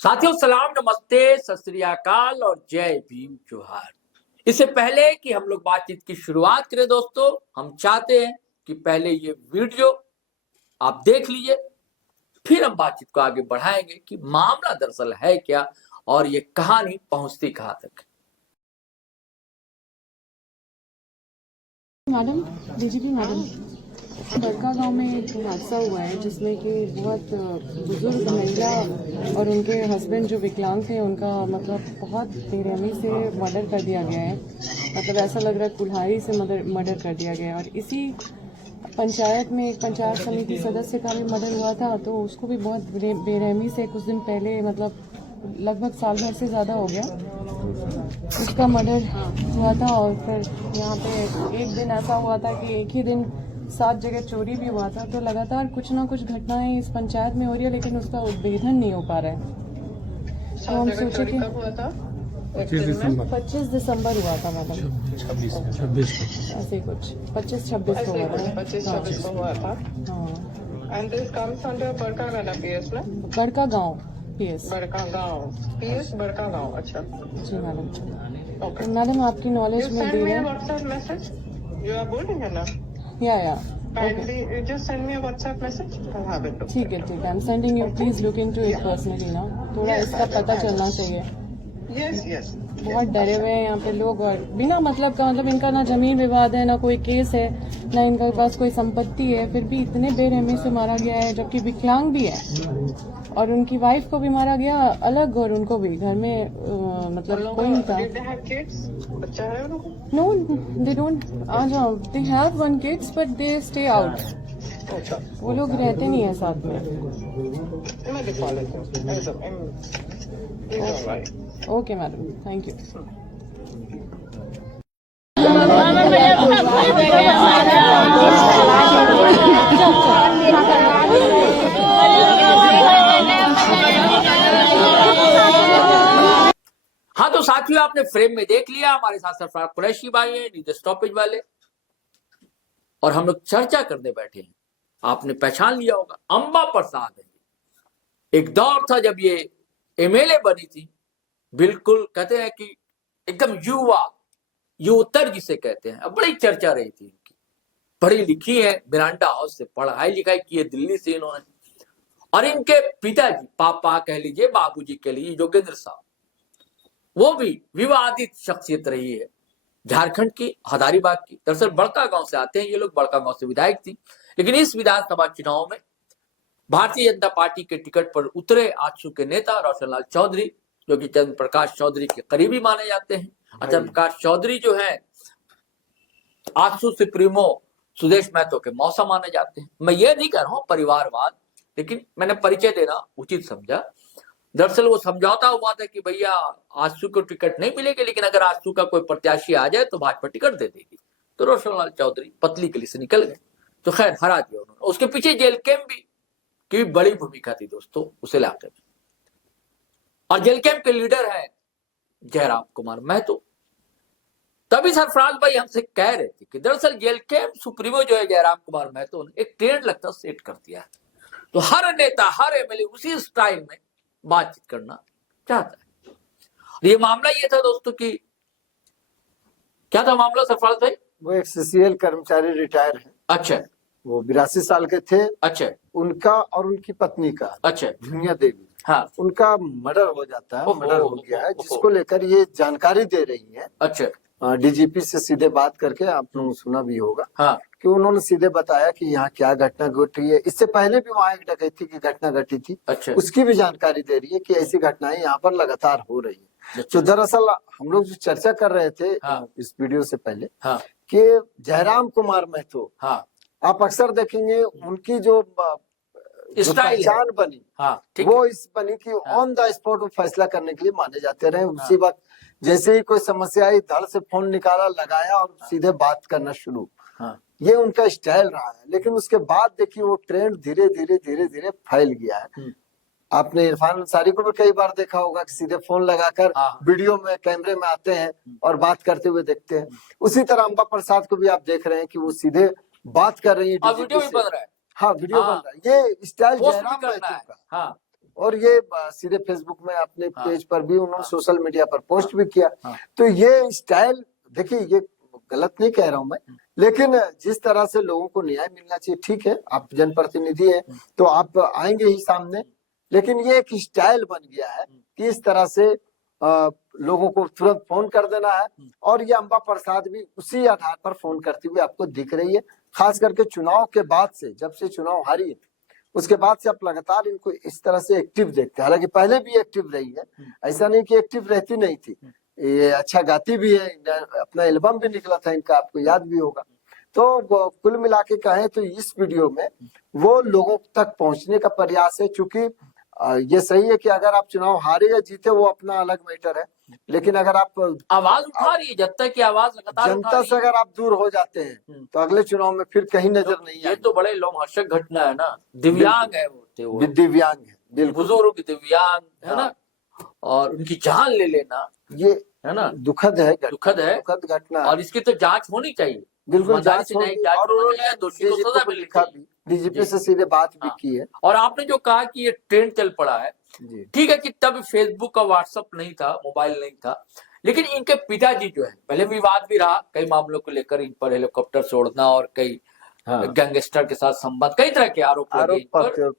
साथियों सलाम, नमस्ते, सत श्री अकाल और जय भीम जोहार। इससे पहले कि हम लोग बातचीत की शुरुआत करें दोस्तों, हम चाहते हैं कि पहले ये वीडियो आप देख लीजिए, फिर हम बातचीत को आगे बढ़ाएंगे कि मामला दरअसल है क्या और ये कहानी पहुंचती कहां तक। मैडम, डीजीपी मैडम, बड़का गांव में एक हादसा हुआ है जिसमें कि बहुत बुजुर्ग महिला और उनके हस्बैंड जो विकलांग थे उनका मतलब बहुत बेरहमी से मर्डर कर दिया गया है। मतलब ऐसा लग रहा है कुल्हाड़ी से मर्डर कर दिया गया है। और इसी पंचायत में एक पंचायत समिति सदस्य का भी मर्डर हुआ था, तो उसको भी बहुत बेरहमी से कुछ दिन पहले, मतलब लगभग साल भर से ज़्यादा हो गया, उसका मर्डर हुआ था। और फिर यहाँ पे एक दिन ऐसा हुआ था कि एक ही दिन 7 जगह चोरी भी हुआ था। तो लगातार कुछ ना कुछ घटनाएं इस पंचायत में हो रही है, लेकिन उसका उद्भेदन नहीं हो पा रहा है। तो हम सोचे कि 25 दिसंबर हुआ था मैडम, 26 ऐसे ही कुछ 25-26 को हुआ था। 25-26 को हुआ था। एंड दिस कम्स अंडर बड़का गाना पीएस में, बड़का गांव पीएस, बड़का गांव पीएस, बड़का गांव। अच्छा जी मैडम। ओके मैडम आपकी नॉलेज में दे रहे हैं। WhatsApp message you are bowling है ना, या kindly just send me a WhatsApp message. ठीक है I am sending you, please look into it personally ना, थोड़ा इसका पता चलना चाहिए। यस बहुत डरे हुए हैं यहाँ पे लोग, और बिना मतलब का, मतलब इनका ना जमीन विवाद है, ना कोई केस है, ना इनके पास कोई संपत्ति है, फिर भी इतने बेरहमी से मारा गया है, जबकि विकलांग भी है। और उनकी वाइफ को भी मारा गया अलग, और उनको भी घर में मतलब कोई नहीं था। बच्चा है उनको? नो दे डोंट, आ जाओ, they have 1 kids but they stay out. वो लोग रहते नहीं है साथ में। Okay madam, thank you. हाँ तो साथियों, आपने फ्रेम में देख लिया, हमारे साथ सरफराज कुरैशी भाई है, नीचे स्टॉपेज वाले, और हम लोग चर्चा करने बैठे हैं। आपने पहचान लिया होगा, अंबा प्रसाद है। एक दौर था जब ये एमएलए बनी थी, बिल्कुल कहते हैं कि एकदम युवतर जिसे कहते हैं। अब बड़ी चर्चा रही थी इनकी, पढ़ी लिखी है, मिरांडा हाउस से पढ़ाई लिखाई की है दिल्ली से इन्होंने। और इनके पिताजी, पापा कह लीजिए, बाबूजी कह लीजिए, योगेंद्र साहब, वो भी विवादित शख्सियत रही है, झारखंड की, हजारीबाग की। दरअसल बड़का गांव से आते हैं ये लोग, बड़का गांव से विधायक थी। लेकिन इस विधानसभा चुनाव में भारतीय जनता पार्टी के टिकट पर उतरे आजसू के नेता रोशनलाल चौधरी, जो कि चंद्र प्रकाश चौधरी के करीबी माने जाते हैं। चंद्र प्रकाश चौधरी जो है आजसू सुप्रीमो सुदेश महतो के मौसा माने जाते हैं। मैं ये नहीं कह रहा हूं परिवारवाद, लेकिन मैंने परिचय देना उचित समझा। दरअसल वो समझौता हुआ था कि भैया आजसू को टिकट नहीं मिलेगी, लेकिन अगर आजसू का कोई प्रत्याशी आ जाए तो भाजपा टिकट दे देगी। तो रोशनलाल चौधरी पतली गली से निकल गए, तो खैर हरा दिया उन्होंने। उसके पीछे जेल कैंप भी की बड़ी भूमिका थी दोस्तों उस इलाके में। और जेल कैंप के लीडर है जयराम कुमार महतो। तभी सरफराज भाई हमसे कह रहे थे कि दरअसल जेल कैंप सुप्रीमो जो है जयराम कुमार महतो ने एक ट्रेंड लगता सेट कर दिया है। तो हर नेता, हर एमएलए उसी स्टाइल में बातचीत करना चाहता है। ये मामला ये था दोस्तों कि क्या था मामला सरफराज भाई? वो एक सीसीएल कर्मचारी रिटायर है। अच्छा, वो 82 साल के थे। अच्छा, उनका और उनकी पत्नी का, अच्छा, दुनिया देवी, हाँ, उनका मर्डर हो जाता है, मर्डर हो गया है, जिसको लेकर ये जानकारी दे रही है। अच्छा, डीजीपी से सीधे बात करके, आप लोगों सुना भी होगा, हाँ, कि उन्होंने सीधे बताया कि यहाँ क्या घटना घट रही है। इससे पहले भी वहाँ एक डकैती की घटना घटी थी, अच्छा, उसकी भी जानकारी दे रही है कि ऐसी घटनाएं यहाँ पर लगातार हो रही है। तो दरअसल हम लोग जो चर्चा कर रहे थे इस वीडियो से पहले, कि जयराम कुमार महतो, आप अक्सर देखेंगे उनकी जो पहचान बनी, वो इस बनी कि ऑन द स्पॉट फैसला करने के लिए माने जाते रहे। उसी वक्त जैसे ही कोई समस्या आई, धड़ से फोन निकाला, लगाया और सीधे बात करना शुरू। ये उनका स्टाइल रहा है। लेकिन उसके बाद देखिए वो ट्रेंड धीरे धीरे फैल गया है। आपने इरफान अंसारी को भी कई बार देखा होगा कि सीधे फोन लगाकर वीडियो में, कैमरे में आते हैं और बात करते हुए देखते हैं। उसी तरह अंबा प्रसाद को भी आप देख रहे हैं कि वो सीधे बात कर रही है, वीडियो भी बन रहा है। हाँ, वीडियो बन रहा है। ये स्टाइल जयराम महतो का। और ये सीधे फेसबुक में अपने पेज पर भी उन्होंने सोशल मीडिया पर पोस्ट भी किया। हाँ। तो ये स्टाइल देखिए, ये गलत नहीं कह रहा हूं मैं, लेकिन जिस तरह से लोगों को न्याय मिलना चाहिए, ठीक है आप जनप्रतिनिधि है तो आप आएंगे ही सामने, लेकिन ये एक स्टाइल बन गया है कि इस तरह से लोगों को तुरंत फोन कर देना है। और ये अम्बा प्रसाद भी उसी आधार पर फोन करती हुई आपको दिख रही है, खास करके चुनाव के बाद से, जब से चुनाव हारी है उसके बाद से आप लगातार इनको इस तरह से एक्टिव देखते हैं। हालांकि पहले भी एक्टिव रही है, ऐसा नहीं कि एक्टिव रहती नहीं थी, ये अच्छा गाती भी है, अपना एल्बम भी निकला था इनका, आपको याद भी होगा। तो कुल मिला के कहें तो इस वीडियो में वो लोगों तक पहुंचने का प्रयास है। चूंकि ये सही है कि अगर आप चुनाव हारे या जीते वो अपना अलग मैटर है, लेकिन अगर आप आवाज उठा रही है, जनता की आवाज लगातार जनता से अगर आप दूर हो जाते हैं तो अगले चुनाव में फिर कहीं नजर नहीं ये तो बड़े लोमहर्षक घटना है ना। दिव्यांग है वो दिव्यांग है, बिल्कुल बुजुर्ग दिव्यांग है ना, और उनकी जान ले लेना ये है ना, दुखद है, दुखद है। दुखद घटना। और इसकी तो जांच होनी चाहिए, बिल्कुल जांच होनी होगी। चाहिए, और उन्होंने दोषी को सजा मिलनी लिखा चाहिए। भी, डीजीपी से सीधे बात भी हाँ। की है। और आपने जो कहा कि ये ट्रेंड चल पड़ा है, जी ठीक है कि तब फेसबुक का व्हाट्सएप नहीं था, मोबाइल नहीं था, लेकिन इनके पिताजी जो है, पहले विवाद भी रहा कई मामलों को लेकर, इन पर हेलीकॉप्टर छोड़ना और कई गैंगस्टर के साथ संबंध, कई तरह के आरोप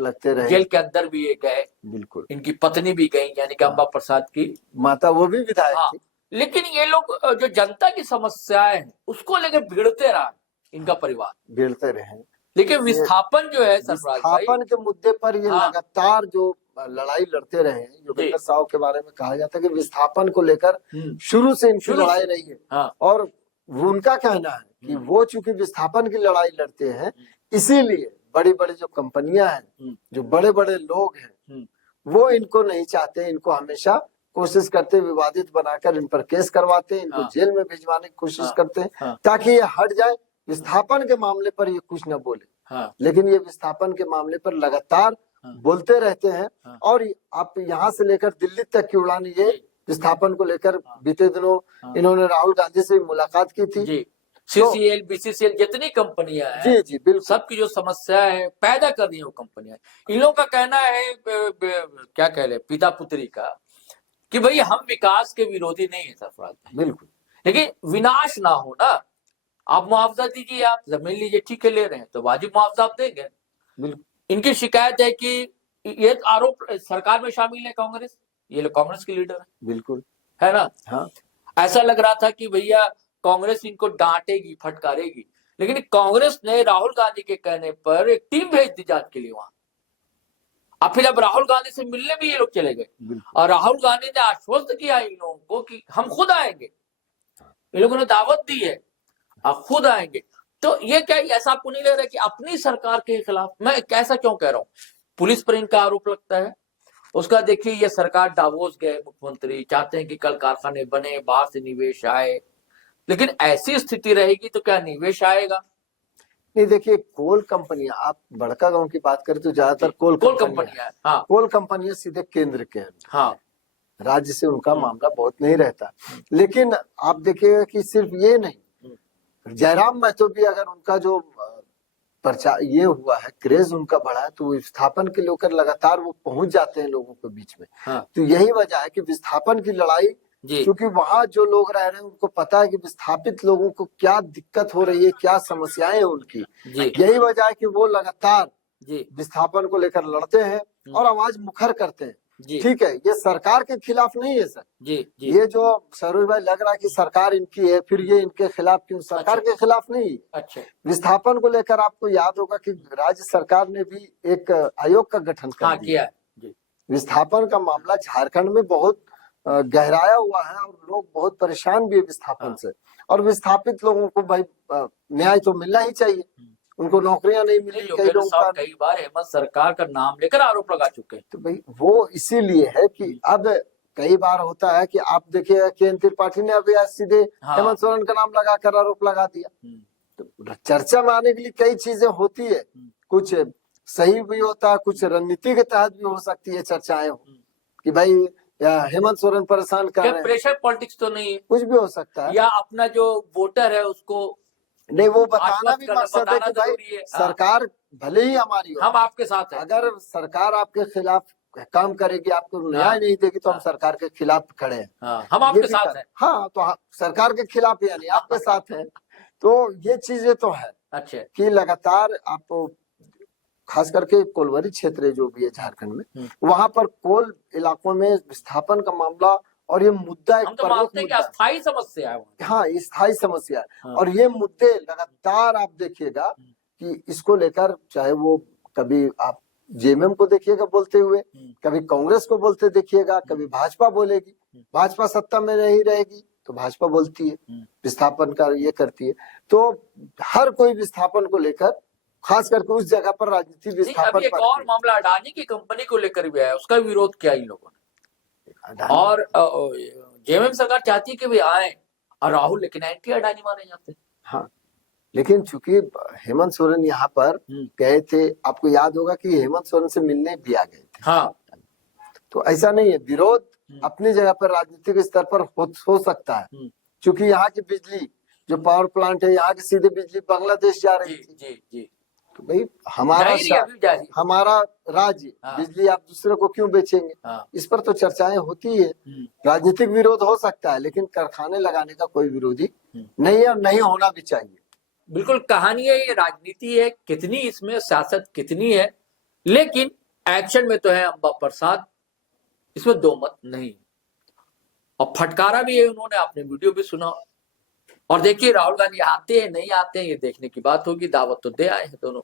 लगते रहे, जेल के अंदर भी ये गए, बिल्कुल इनकी पत्नी भी गई, यानी कि अम्बा प्रसाद की माता, वो भी विधायक हाँ। थी। लेकिन ये लोग जो जनता की समस्याएं हैं उसको लेकर भिड़ते रहा इनका परिवार, भिड़ते रहे। लेकिन विस्थापन जो है सरफराज भाई, विस्थापन के मुद्दे पर ये हाँ। लगातार जो लड़ाई लड़ते रहे हैं। योगेंद्र साहु के बारे में कहा जाता है कि विस्थापन को लेकर शुरू से इनकी लड़ाई रही है। हाँ। और उनका कहना है कि वो चूंकि विस्थापन की लड़ाई लड़ते हैं, इसीलिए बड़ी बड़ी जो कंपनियां हैं, जो बड़े बड़े लोग हैं, वो इनको नहीं चाहते, इनको हमेशा कोशिश करते विवादित बनाकर इन पर केस करवाते हैं, इनको जेल में भिजवाने की कोशिश करते हैं ताकि ये हट जाए, विस्थापन के मामले पर ये कुछ न बोले। लेकिन ये विस्थापन के मामले पर लगातार बोलते रहते हैं। और आप यहाँ से लेकर दिल्ली तक की उड़ान ये विस्थापन को लेकर, बीते दिनों इन्होंने राहुल गांधी से मुलाकात की थी। सीसीएल, बीसीसीएल जितनी कंपनियां हैं, जी जी बिल्कुल, सबकी जो समस्या है पैदा कर रही है वो कंपनियां, इन लोगों का कहना है क्या कह ले पिता पुत्री का कि भाई हम विकास के विरोधी नहीं है सरफराज, बिल्कुल, लेकिन विनाश ना हो ना, आप मुआवजा दीजिए, आप जमीन लीजिए, ठीक है ले रहे हैं तो वाजिब मुआवजा आप देंगे। इनकी शिकायत है कि ये आरोप सरकार में शामिल है कांग्रेस, ये लोग कांग्रेस के लीडर है, बिल्कुल है ना। हाँ। ऐसा लग रहा था कि भैया कांग्रेस इनको डांटेगी, फटकारेगी, लेकिन कांग्रेस ने राहुल गांधी के कहने पर एक टीम भेज दी जांच के लिए वहां। अब फिर अब राहुल गांधी से मिलने भी ये लोग चले गए, और राहुल गांधी ने आश्वस्त किया इन लोगों को कि हम खुद आएंगे, इन लोगों ने दावत दी है आप खुद आएंगे। तो ये क्या, ऐसा आपको नहीं लग रहा कि अपनी सरकार के खिलाफ, मैं कैसा क्यों कह रहा हूं, पुलिस पर इनका आरोप लगता है, उसका देखिए ये सरकार डावोस गए, मुख्यमंत्री चाहते हैं कि कल कारखाने बने, बाहर से निवेश आए, लेकिन ऐसी स्थिति रहेगी तो क्या निवेश आएगा? नहीं देखिए, कोल कंपनियां, आप बड़का गांव की बात करें तो ज्यादातर कोल कंपनियां, हाँ, कोल कंपनियां सीधे केंद्र के हैं, हाँ, राज्य से उनका मामला बहुत नहीं रहता। लेकिन आप देखिएगा कि सिर्फ ये नहीं, जयराम महतो भी अगर उनका जो प्रचार ये हुआ है, क्रेज उनका बढ़ा है, तो विस्थापन के लेकर लगातार वो पहुंच जाते हैं लोगों के बीच में। हाँ। तो यही वजह है कि विस्थापन की लड़ाई, क्योंकि वहां जो लोग रह रहे हैं उनको पता है कि विस्थापित लोगों को क्या दिक्कत हो रही है, क्या समस्याएं हैं उनकी, यही वजह है कि वो लगातार विस्थापन को लेकर लड़ते हैं और आवाज मुखर करते हैं। ठीक है, ये सरकार के खिलाफ नहीं है सर, जी। ये जो सरोज भाई लग रहा है कि सरकार इनकी है, फिर ये इनके खिलाफ क्यों, सरकार के खिलाफ नहीं। अच्छा, विस्थापन को लेकर आपको याद होगा कि राज्य सरकार ने भी एक आयोग का गठन कर दिया। विस्थापन का मामला झारखंड में बहुत गहराया हुआ है और लोग बहुत परेशान भी है विस्थापन से, और विस्थापित लोगों को भाई न्याय तो मिलना ही चाहिए, उनको नौकरियां नहीं मिली। कई लोग कई बार हेमंत सरकार का नाम लेकर आरोप लगा चुके हैं, तो भाई वो इसीलिए है कि अब कई बार होता है कि आप देखिए के त्रिपाठी ने अभी आज सीधे हेमंत सोरेन का नाम लगाकर आरोप लगा दिया। तो चर्चा में आने के लिए कई चीजें होती है, कुछ सही भी होता है, कुछ रणनीति के तहत भी हो सकती है चर्चाएं कि भाई हेमंत सोरेन परेशान कर रहे हैं, प्रेशर पॉलिटिक्स तो नहीं है, कुछ भी हो सकता है, या अपना जो वोटर है उसको नहीं, वो बताना भी मकसद है कि भाई सरकार भले ही हमारी हो, हम आपके साथ हैं, अगर सरकार आपके खिलाफ काम करेगी, आपको न्याय नहीं देगी तो हम सरकार के खिलाफ खड़े हैं। हाँ, हम ये आपके भी साथ कर- हैं। हाँ, तो सरकार के खिलाफ यानी आपके साथ हैं। तो ये चीजें तो है अच्छा। कि लगातार आप खास करके कोलवरी क्षेत्र जो भी है झारखंड में, वहां पर कोल इलाकों में विस्थापन का मामला और ये मुद्दा एक हम तो प्रमुख मानते हैं कि मुद्दा है। अस्थायी समस्या है वो। हाँ, स्थायी समस्या है। हाँ। और ये मुद्दे लगातार आप देखिएगा कि इसको लेकर, चाहे वो कभी आप जेएमएम को देखिएगा बोलते हुए, कभी कांग्रेस को बोलते देखिएगा, कभी भाजपा बोलेगी, भाजपा सत्ता में नहीं रहेगी तो भाजपा बोलती है, विस्थापन का ये करती है। तो हर कोई विस्थापन को लेकर, खास करके उस जगह पर राजनीति नहीं, विस्थापन अभी एक पर और मामला अडानी की कंपनी को लेकर भी आया, उसका विरोध किया इन लोगों ने। अडानी- और जेएमएम सरकार चाहती है कि वे आए और राहुल लेकिन एंटी अडानी माने जाते हैं। हाँ, लेकिन चूंकि हेमंत सोरेन यहाँ पर गए थे, आपको याद होगा कि हेमंत सोरेन से मिलने भी आ गए थे। हाँ, तो ऐसा नहीं है, विरोध अपनी जगह पर राजनीतिक स्तर पर हो सकता है, क्योंकि यहाँ की बिजली जो पावर प्लांट है, यहाँ की सीधे बिजली बांग्लादेश जा रही जी थी। जी जी। तो भाई हमारा जाहिर है, अभी जाहिर है। हमारा राज्य हाँ। बिजली आप दूसरे को क्यों बेचेंगे? हाँ। इस पर तो चर्चाएं होती है। राजनीतिक विरोध हो सकता है, लेकिन कारखाने लगाने का कोई विरोधी नहीं है और नहीं होना भी चाहिए। बिल्कुल, कहानी है, ये राजनीति है, कितनी इसमें सियासत कितनी है, लेकिन एक्शन में तो है अंबा प्रसाद, इसमें दो मत नहीं। और फटकारा भी है उन्होंने, आपने वीडियो भी सुना। और देखिए राहुल गांधी आते हैं नहीं आते हैं ये देखने की बात होगी, दावत तो दे आए हैं दोनों।